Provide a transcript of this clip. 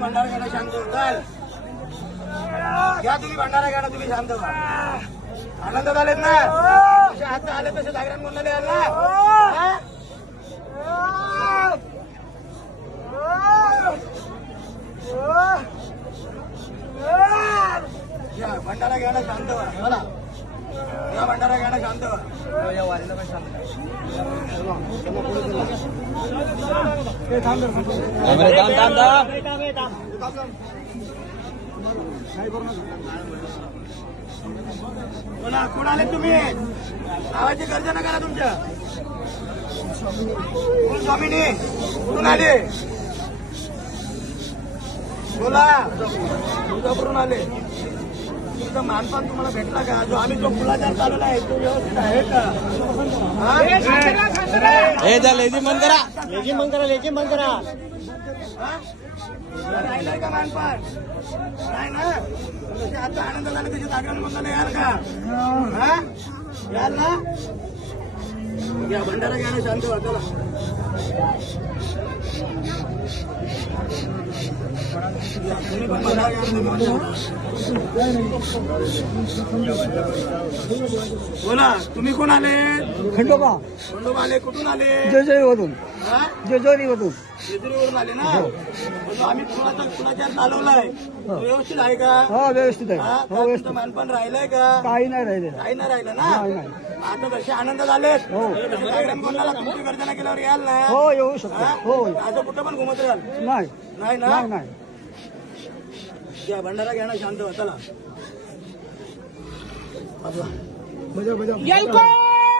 भंडारा घ्या शांत घ्या तुम्ही भंडारा घ्या तुम्ही शांत व्हा आनंद झालेत ना जसे हात आले तसे जागरण कोणाला याल ना भंडारा घ्या ना शांत व्हा मला या भंडारा घ्या ना शांत व्हा या वारीला पण शांत बोला कोण आले तुम्ही नावाची गर्जना करा तुमच्या कोण स्वामीनी कुठून आले बोला तुझ्याकडून आले तुमचं मानपान तुम्हाला भेटला का जो आम्ही तो पुलाचार चालवला आहे तो व्यवस्थित आहे का लेझी मन करा लेझी मन करा लेझी मन करा राहिलाय का मानपान नाही ना तसे आता आनंद झाला त्याची जागरण कोणाला याल का याल ना घ्या भंडारा घ्या ना शांत व्हा चला बोला तुम्ही कोण आले खंडोबा खंडोबा आले कुठून आले जेजुरीवरून जेजुरीवरून जेजुरीवरून आले ना आम्ही पुलाचार चालवलाय व्यवस्थित आहे का हो व्यवस्थित आहे तुमचं मानपान राहिलंय का काही नाही राहिले काही नाही राहिलं ना आता तसे आनंद झालेत कोणाला तुमची गर्जना केल्यावर याल ना हो येऊ शकतो हो असं कुठं पण घुमत राहाल नाही नाही ना नाही घ्या भंडारा घ्या ना शांत चला बजा